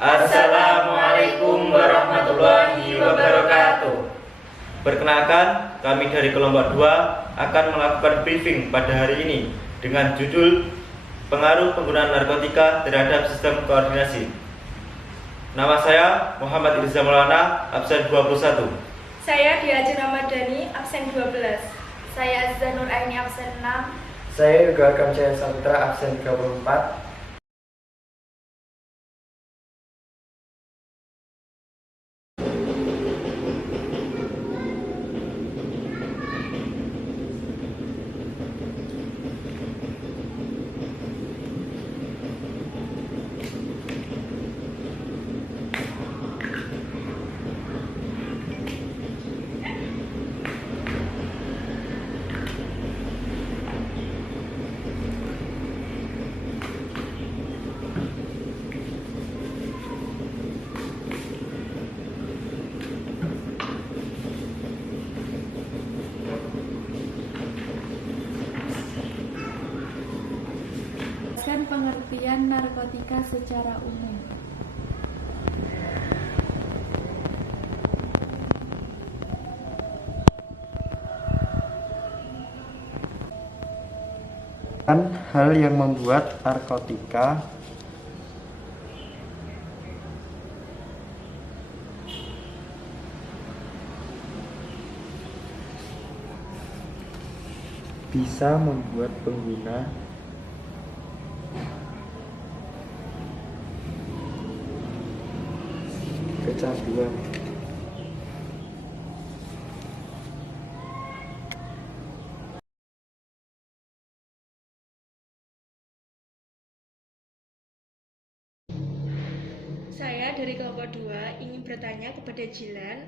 Assalamualaikum warahmatullahi wabarakatuh. Perkenalkan, kami dari kelompok 2 akan melakukan briefing pada hari ini dengan judul Pengaruh Penggunaan Narkotika Terhadap Sistem Koordinasi. Nama saya Muhammad Irza Maulana, absen 21. Saya Diaji Ramadhani, absen 12. Saya Aziza Nur Aini, absen 6. Saya Yoga Kamjaya Saputra, absen 34. Pengertian narkotika secara umum. Hal yang membuat narkotika bisa membuat pengguna kecanduan. Saya dari kelompok 2 ingin bertanya kepada Jilan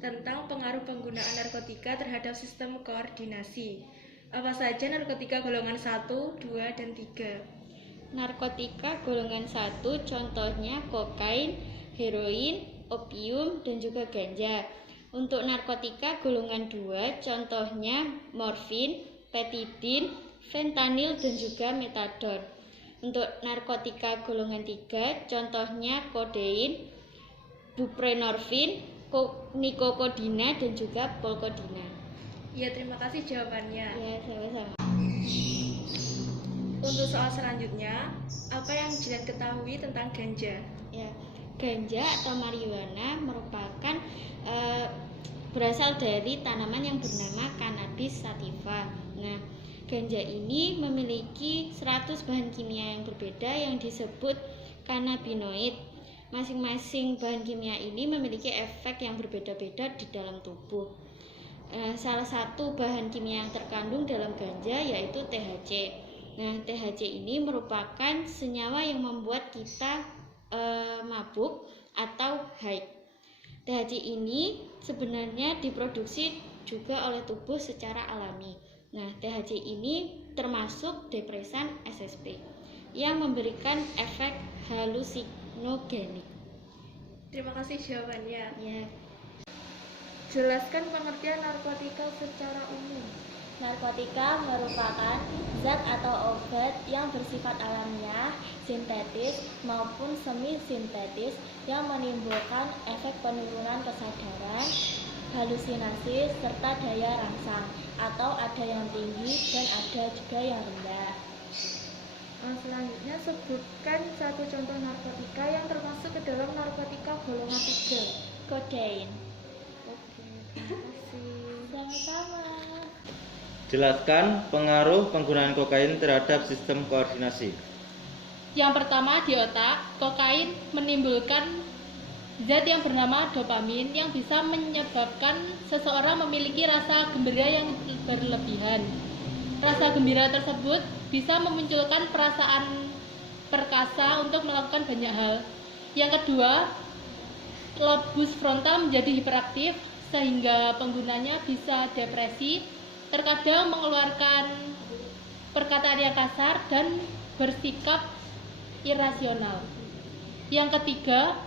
tentang pengaruh penggunaan narkotika terhadap sistem koordinasi. Apa saja narkotika golongan 1, 2, dan 3? Narkotika golongan 1 contohnya kokain, heroin, opium, dan juga ganja. Untuk narkotika golongan 2 contohnya morfin, petidin, fentanil, dan juga metadon. Untuk narkotika golongan 3 contohnya kodein, buprenorfin, nikokodina, dan juga polkodina. Ya, terima kasih jawabannya. Ya, sama-sama. Untuk soal selanjutnya, apa yang Jilan ketahui tentang ganja? Ya, ganja atau marijuana merupakan berasal dari tanaman yang bernama Cannabis sativa. Nah, ganja ini memiliki 100 bahan kimia yang berbeda yang disebut kanabinoid. Masing-masing bahan kimia ini memiliki efek yang berbeda-beda di dalam tubuh. Salah satu bahan kimia yang terkandung dalam ganja yaitu THC. Nah, THC ini merupakan senyawa yang membuat kita mabuk atau high. THC ini sebenarnya diproduksi juga oleh tubuh secara alami. Nah, THC ini termasuk depresan SSP yang memberikan efek halusinogenik. Terima kasih jawabannya. Ya. Jelaskan pengertian narkotika secara umum. Narkotika merupakan zat atau obat yang bersifat alamiah, sintetis maupun semi-sintetis yang menimbulkan efek penurunan kesadaran, halusinasi, serta daya rangsang, atau ada yang tinggi dan ada juga yang rendah. Selanjutnya, sebutkan satu contoh narkotika yang termasuk ke dalam narkotika golongan 3. Kodein. Oke, terima kasih. Sama-sama. Jelaskan pengaruh penggunaan kokain terhadap sistem koordinasi. Yang pertama, di otak, kokain menimbulkan zat yang bernama dopamin yang bisa menyebabkan seseorang memiliki rasa gembira yang berlebihan. Rasa gembira tersebut bisa memunculkan perasaan perkasa untuk melakukan banyak hal. Yang kedua, lobus frontal menjadi hiperaktif sehingga penggunanya bisa depresi, terkadang mengeluarkan perkataan yang kasar dan bersikap irasional. Yang ketiga,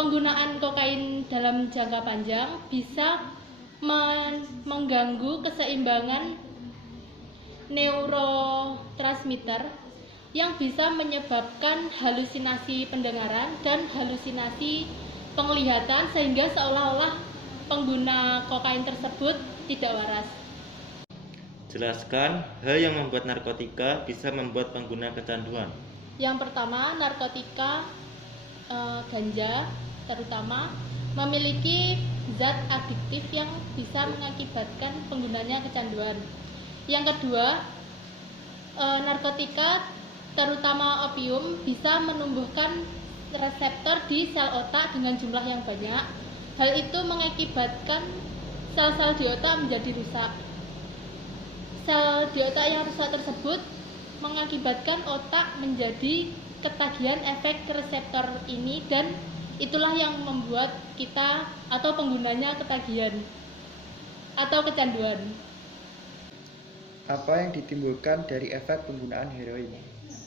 penggunaan kokain dalam jangka panjang bisa mengganggu keseimbangan neurotransmitter yang bisa menyebabkan halusinasi pendengaran dan halusinasi penglihatan sehingga seolah-olah pengguna kokain tersebut tidak waras. Jelaskan hal yang membuat narkotika bisa membuat pengguna kecanduan. Yang pertama, narkotika ganja terutama memiliki zat adiktif yang bisa mengakibatkan penggunanya kecanduan. Yang kedua, narkotika terutama opium bisa menumbuhkan reseptor di sel otak dengan jumlah yang banyak. Hal itu mengakibatkan sel-sel di otak menjadi rusak. Sel di otak yang rusak tersebut mengakibatkan otak menjadi ketagihan efek reseptor ini, dan itulah yang membuat kita atau penggunanya ketagihan atau kecanduan. Apa yang ditimbulkan dari efek penggunaan heroin?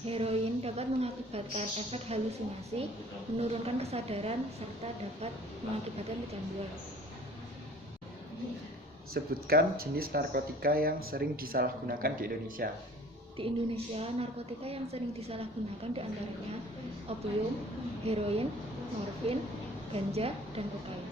Heroin dapat mengakibatkan efek halusinasi, menurunkan kesadaran, serta dapat mengakibatkan kecanduan. Sebutkan jenis narkotika yang sering disalahgunakan di Indonesia. Di Indonesia, narkotika yang sering disalahgunakan diantaranya opium, heroin, morfin, ganja, dan kokain.